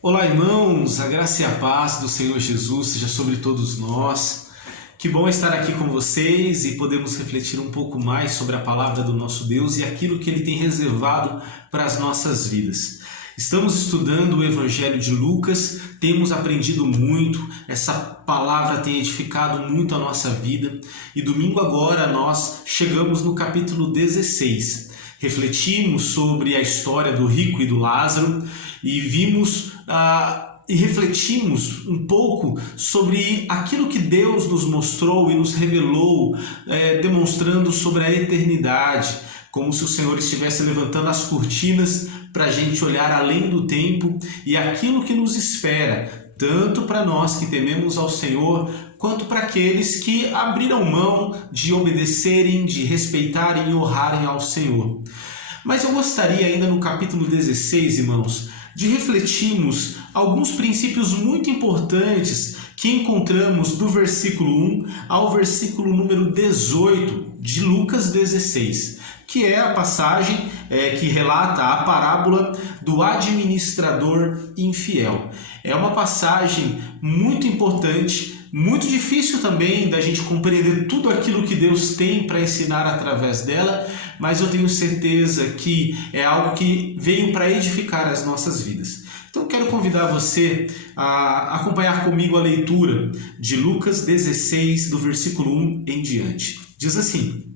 Olá, irmãos, a graça e a paz do Senhor Jesus seja sobre todos nós. Que bom estar aqui com vocês e podemos refletir um pouco mais sobre a palavra do nosso Deus e aquilo que Ele tem reservado para as nossas vidas. Estamos estudando o Evangelho de Lucas, temos aprendido muito, essa palavra tem edificado muito a nossa vida e domingo agora nós chegamos no capítulo 16. Refletimos sobre a história do rico e do Lázaro e vimos e refletimos um pouco sobre aquilo que Deus nos mostrou e nos revelou, demonstrando sobre a eternidade, como se o Senhor estivesse levantando as cortinas para a gente olhar além do tempo e aquilo que nos espera, tanto para nós que tememos ao Senhor, quanto para aqueles que abriram mão de obedecerem, de respeitarem e honrarem ao Senhor. Mas eu gostaria ainda no capítulo 16, irmãos, de refletirmos alguns princípios muito importantes que encontramos do versículo 1 ao versículo número 18 de Lucas 16, que é a passagem que relata a parábola do administrador infiel. É uma passagem muito importante, muito difícil também da gente compreender tudo aquilo que Deus tem para ensinar através dela, mas eu tenho certeza que é algo que veio para edificar as nossas vidas. Então quero convidar você a acompanhar comigo a leitura de Lucas 16, do versículo 1 em diante. Diz assim: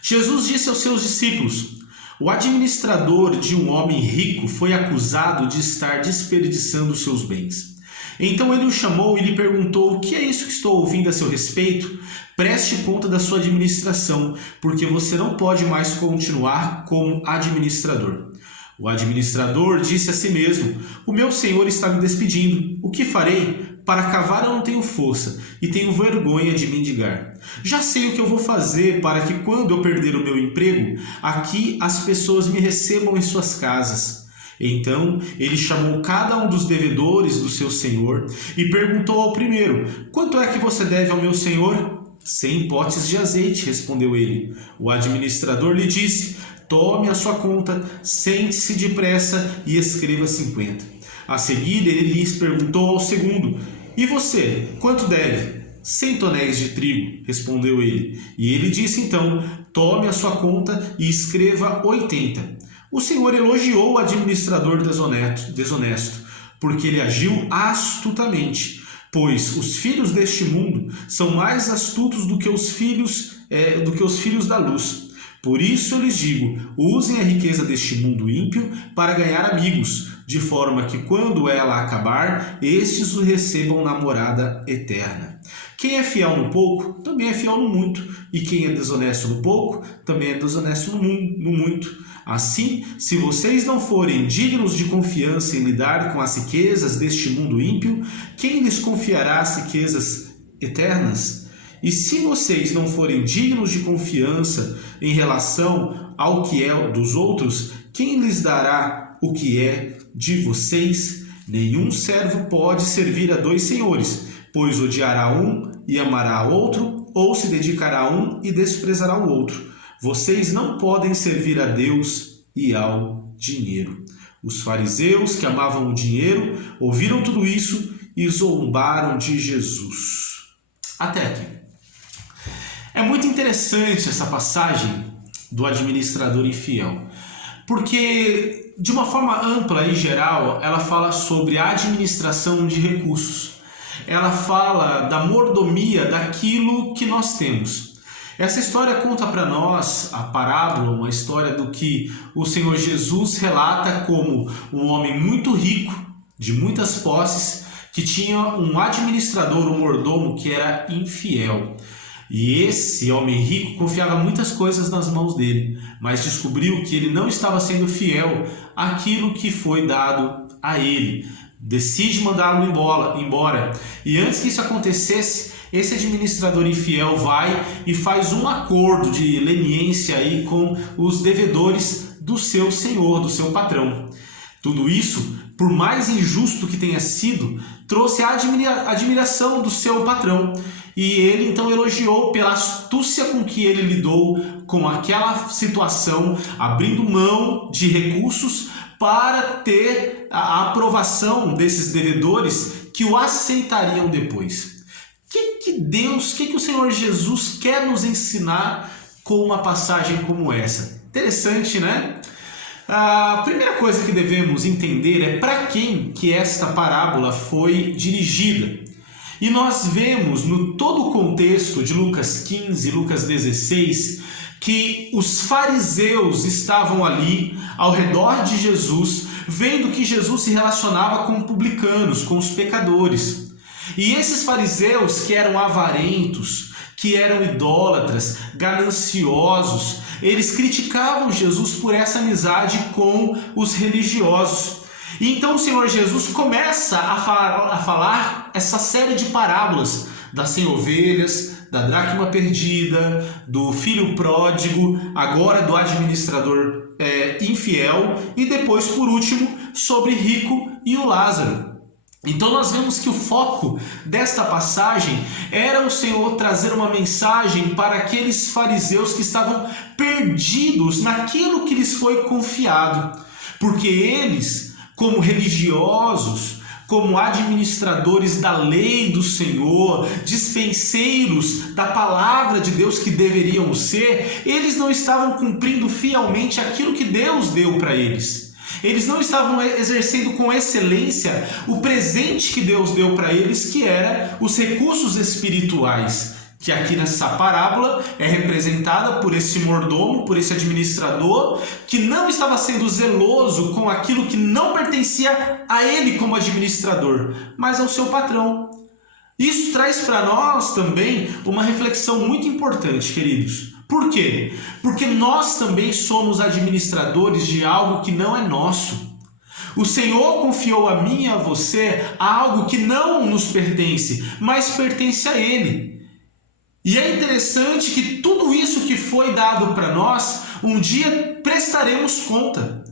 Jesus disse aos seus discípulos: o administrador de um homem rico foi acusado de estar desperdiçando seus bens. Então ele o chamou e lhe perguntou: o que é isso que estou ouvindo a seu respeito? Preste conta da sua administração, porque você não pode mais continuar como administrador. O administrador disse a si mesmo: o meu senhor está me despedindo. O que farei? Para cavar eu não tenho força e tenho vergonha de mendigar. Já sei o que eu vou fazer para que quando eu perder o meu emprego, aqui as pessoas me recebam em suas casas. Então ele chamou cada um dos devedores do seu senhor e perguntou ao primeiro: quanto é que você deve ao meu senhor? 100 potes de azeite, respondeu ele. O administrador lhe disse: tome a sua conta, sente-se depressa e escreva 50. A seguir ele lhes perguntou ao segundo: e você, quanto deve? 100 tonéis de trigo, respondeu ele. E ele disse então: tome a sua conta e escreva 80. O Senhor elogiou o administrador desonesto, porque ele agiu astutamente. Pois os filhos deste mundo são mais astutos do que os filhos da luz. Por isso eu lhes digo: usem a riqueza deste mundo ímpio para ganhar amigos, de forma que quando ela acabar, estes o recebam na morada eterna. Quem é fiel no pouco, também é fiel no muito, e quem é desonesto no pouco, também é desonesto no muito. Assim, se vocês não forem dignos de confiança em lidar com as riquezas deste mundo ímpio, quem lhes confiará as riquezas eternas? E se vocês não forem dignos de confiança em relação ao que é dos outros, quem lhes dará o que é de vocês? Nenhum servo pode servir a dois senhores, pois odiará um e amará outro, ou se dedicará a um e desprezará o outro. Vocês não podem servir a Deus e ao dinheiro. Os fariseus, que amavam o dinheiro, ouviram tudo isso e zombaram de Jesus. Até aqui. É muito interessante essa passagem do administrador infiel, porque de uma forma ampla e geral, ela fala sobre a administração de recursos. Ela fala da mordomia daquilo que nós temos. Essa história conta para nós, a parábola, uma história do que o Senhor Jesus relata como um homem muito rico, de muitas posses, que tinha um administrador, um mordomo que era infiel. E esse homem rico confiava muitas coisas nas mãos dele, mas descobriu que ele não estava sendo fiel àquilo que foi dado a ele. Decide mandá-lo embora. E antes que isso acontecesse, esse administrador infiel vai e faz um acordo de leniência aí com os devedores do seu senhor, do seu patrão. Tudo isso por mais injusto que tenha sido, trouxe a admiração do seu patrão. E ele então elogiou pela astúcia com que ele lidou com aquela situação, abrindo mão de recursos para ter a aprovação desses devedores que o aceitariam depois. O que o Senhor Jesus quer nos ensinar com uma passagem como essa? Interessante, né? A primeira coisa que devemos entender é para quem que esta parábola foi dirigida. E nós vemos no todo o contexto de Lucas 15, Lucas 16, que os fariseus estavam ali ao redor de Jesus, vendo que Jesus se relacionava com publicanos, com os pecadores. E esses fariseus que eram avarentos, que eram idólatras, gananciosos, eles criticavam Jesus por essa amizade com os religiosos. E então o Senhor Jesus começa a falar essa série de parábolas das 100 ovelhas, da dracma perdida, do filho pródigo, agora do administrador infiel e depois, por último, sobre rico e o Lázaro. Então nós vemos que o foco desta passagem era o Senhor trazer uma mensagem para aqueles fariseus que estavam perdidos naquilo que lhes foi confiado, porque eles, como religiosos, como administradores da lei do Senhor, dispenseiros da palavra de Deus que deveriam ser, eles não estavam cumprindo fielmente aquilo que Deus deu para eles. Eles não estavam exercendo com excelência o presente que Deus deu para eles, que era os recursos espirituais, que aqui nessa parábola é representada por esse mordomo, por esse administrador, que não estava sendo zeloso com aquilo que não pertencia a ele como administrador, mas ao seu patrão. Isso traz para nós também uma reflexão muito importante, queridos. Por quê? Porque nós também somos administradores de algo que não é nosso. O Senhor confiou a mim e a você algo que não nos pertence, mas pertence a Ele. E é interessante que tudo isso que foi dado para nós, um dia prestaremos conta.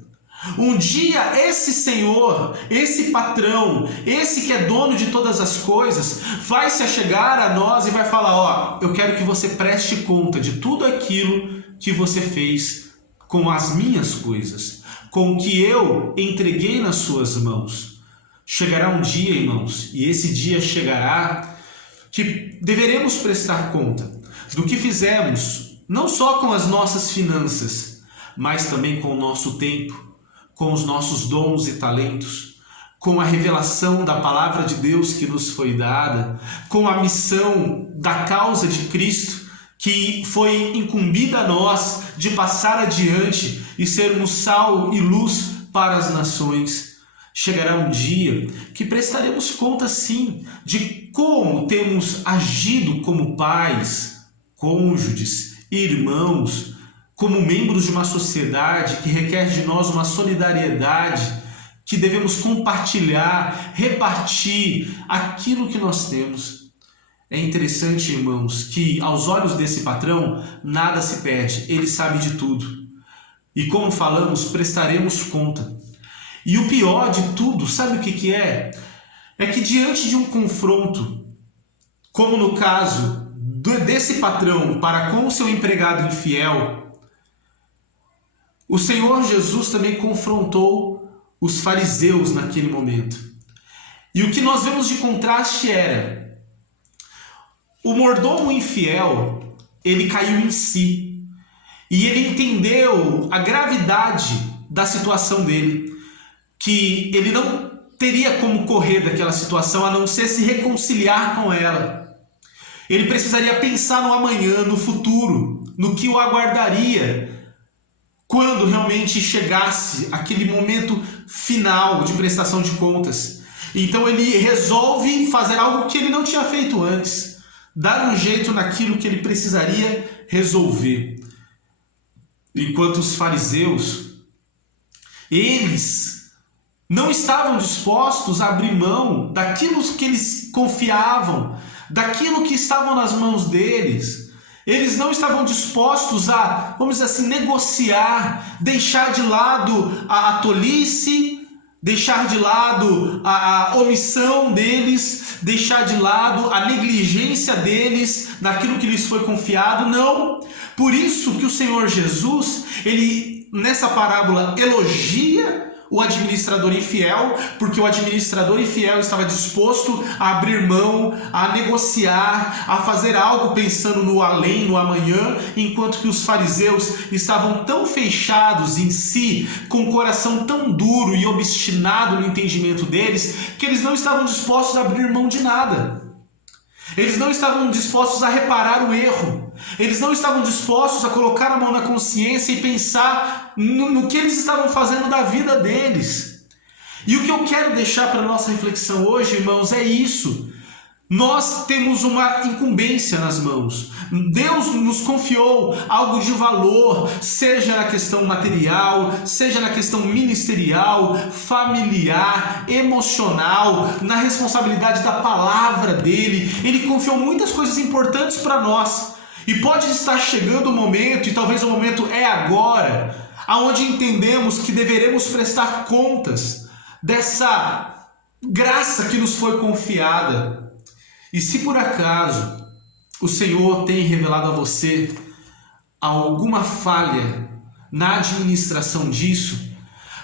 Um dia esse Senhor, esse patrão, esse que é dono de todas as coisas, vai se achegar a nós e vai falar: eu quero que você preste conta de tudo aquilo que você fez com as minhas coisas, com o que eu entreguei nas suas mãos. Chegará um dia, irmãos, e esse dia chegará, que deveremos prestar conta do que fizemos, não só com as nossas finanças, mas também com o nosso tempo, com os nossos dons e talentos, com a revelação da palavra de Deus que nos foi dada, com a missão da causa de Cristo que foi incumbida a nós de passar adiante e sermos sal e luz para as nações. Chegará um dia que prestaremos conta, sim, de como temos agido como pais, cônjuges, irmãos, como membros de uma sociedade que requer de nós uma solidariedade, que devemos compartilhar, repartir aquilo que nós temos. É interessante, irmãos, que aos olhos desse patrão nada se perde, ele sabe de tudo. E como falamos, prestaremos conta. E o pior de tudo, sabe o que é? É que diante de um confronto, como no caso desse patrão para com o seu empregado infiel, o Senhor Jesus também confrontou os fariseus naquele momento. E o que nós vemos de contraste era: o mordomo infiel, ele caiu em si. E ele entendeu a gravidade da situação dele, que ele não teria como correr daquela situação a não ser se reconciliar com ela. Ele precisaria pensar no amanhã, no futuro, no que o aguardaria quando realmente chegasse aquele momento final de prestação de contas. Então ele resolve fazer algo que ele não tinha feito antes, dar um jeito naquilo que ele precisaria resolver. Enquanto os fariseus, eles não estavam dispostos a abrir mão daquilo que eles confiavam, daquilo que estavam nas mãos deles. Eles não estavam dispostos a, vamos dizer assim, negociar, deixar de lado a tolice, deixar de lado a omissão deles, deixar de lado a negligência deles naquilo que lhes foi confiado. Não. Por isso que o Senhor Jesus, ele nessa parábola elogia o administrador infiel, porque o administrador infiel estava disposto a abrir mão, a negociar, a fazer algo pensando no além, no amanhã, enquanto que os fariseus estavam tão fechados em si, com o coração tão duro e obstinado no entendimento deles, que eles não estavam dispostos a abrir mão de nada. Eles não estavam dispostos a reparar o erro. Eles não estavam dispostos a colocar a mão na consciência e pensar no que eles estavam fazendo da vida deles. E o que eu quero deixar para a nossa reflexão hoje, irmãos, é isso. Nós temos uma incumbência nas mãos. Deus nos confiou algo de valor, seja na questão material, seja na questão ministerial, familiar, emocional, na responsabilidade da palavra dele. Ele confiou muitas coisas importantes para nós. E pode estar chegando o momento, e talvez o momento é agora, aonde entendemos que deveremos prestar contas dessa graça que nos foi confiada. E se por acaso o Senhor tem revelado a você alguma falha na administração disso,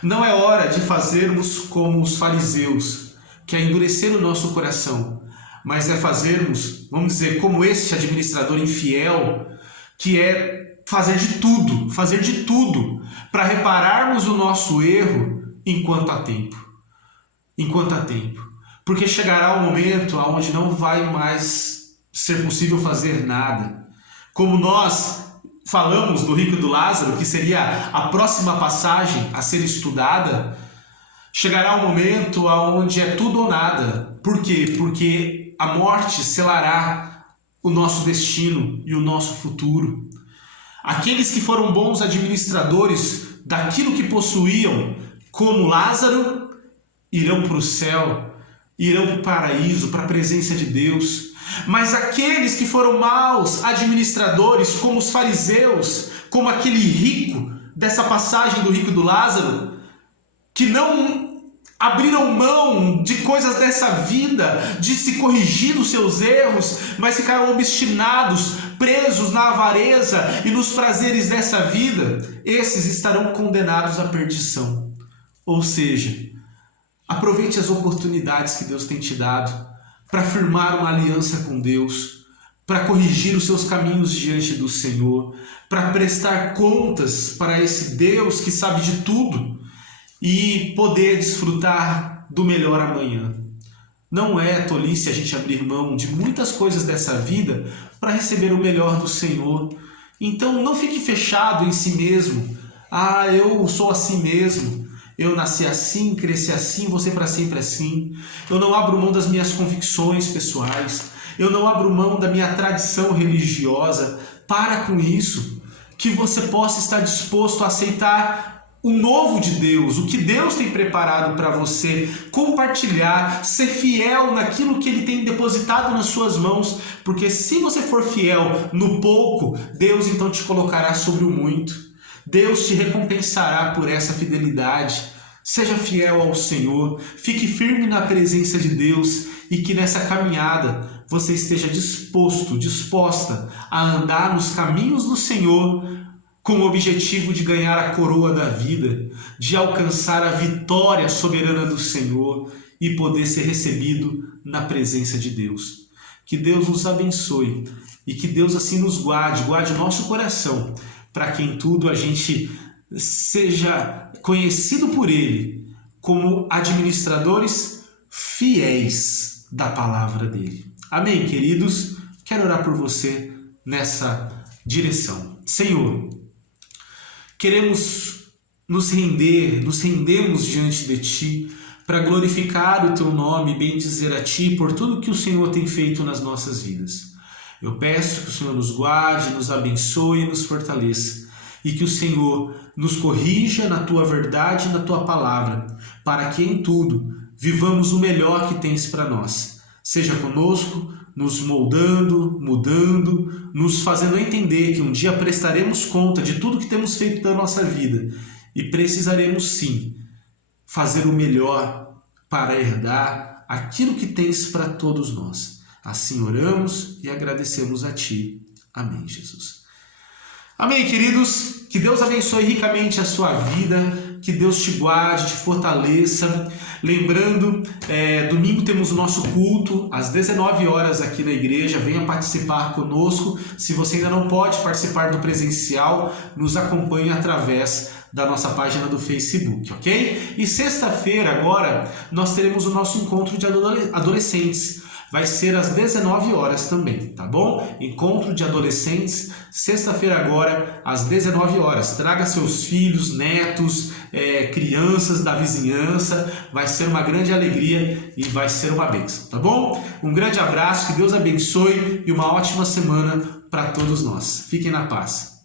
não é hora de fazermos como os fariseus, que é endurecer o nosso coração, mas é fazermos, vamos dizer, como este administrador infiel, que é fazer de tudo para repararmos o nosso erro enquanto há tempo. Enquanto há tempo. Porque chegará um momento onde não vai mais ser possível fazer nada. Como nós falamos do rico e do Lázaro, que seria a próxima passagem a ser estudada, chegará um momento onde é tudo ou nada. Por quê? Porque a morte selará o nosso destino e o nosso futuro. Aqueles que foram bons administradores daquilo que possuíam, como Lázaro, irão para o céu, irão para o paraíso, para a presença de Deus. Mas aqueles que foram maus administradores, como os fariseus, como aquele rico dessa passagem do rico e do Lázaro, que não abriram mão de coisas dessa vida, de se corrigir dos seus erros, mas ficaram obstinados, presos na avareza e nos prazeres dessa vida, esses estarão condenados à perdição. Ou seja, aproveite as oportunidades que Deus tem te dado para firmar uma aliança com Deus, para corrigir os seus caminhos diante do Senhor, para prestar contas para esse Deus que sabe de tudo e poder desfrutar do melhor amanhã. Não é tolice a gente abrir mão de muitas coisas dessa vida para receber o melhor do Senhor. Então não fique fechado em si mesmo. Eu sou assim mesmo. Eu nasci assim, cresci assim, vou ser para sempre assim. Eu não abro mão das minhas convicções pessoais. Eu não abro mão da minha tradição religiosa. Para com isso. Que você possa estar disposto a aceitar o novo de Deus, o que Deus tem preparado para você, compartilhar, ser fiel naquilo que Ele tem depositado nas suas mãos, porque se você for fiel no pouco, Deus então te colocará sobre o muito. Deus te recompensará por essa fidelidade. Seja fiel ao Senhor, fique firme na presença de Deus e que nessa caminhada você esteja disposta a andar nos caminhos do Senhor, com o objetivo de ganhar a coroa da vida, de alcançar a vitória soberana do Senhor e poder ser recebido na presença de Deus. Que Deus nos abençoe e que Deus assim nos guarde o nosso coração, para que em tudo a gente seja conhecido por Ele como administradores fiéis da palavra dEle. Amém, queridos? Quero orar por você nessa direção. Senhor, queremos nos rendemos diante de Ti para glorificar o Teu nome e bendizer a Ti por tudo que o Senhor tem feito nas nossas vidas. Eu peço que o Senhor nos guarde, nos abençoe e nos fortaleça e que o Senhor nos corrija na Tua verdade e na Tua palavra, para que em tudo vivamos o melhor que Tens para nós. Seja conosco, nos moldando, mudando, nos fazendo entender que um dia prestaremos conta de tudo que temos feito da nossa vida e precisaremos sim fazer o melhor para herdar aquilo que tens para todos nós. Assim oramos e agradecemos a Ti. Amém, Jesus. Amém, queridos. Que Deus abençoe ricamente a sua vida, que Deus te guarde, te fortaleça. Lembrando, domingo temos o nosso culto às 19 horas aqui na igreja. Venha participar conosco. Se você ainda não pode participar do presencial, nos acompanhe através da nossa página do Facebook, ok? E sexta-feira agora nós teremos o nosso encontro de adolescentes. Vai ser às 19 horas também, tá bom? Encontro de adolescentes, sexta-feira agora, às 19 horas. Traga seus filhos, netos, crianças da vizinhança. Vai ser uma grande alegria e vai ser uma bênção, tá bom? Um grande abraço, que Deus abençoe e uma ótima semana para todos nós. Fiquem na paz.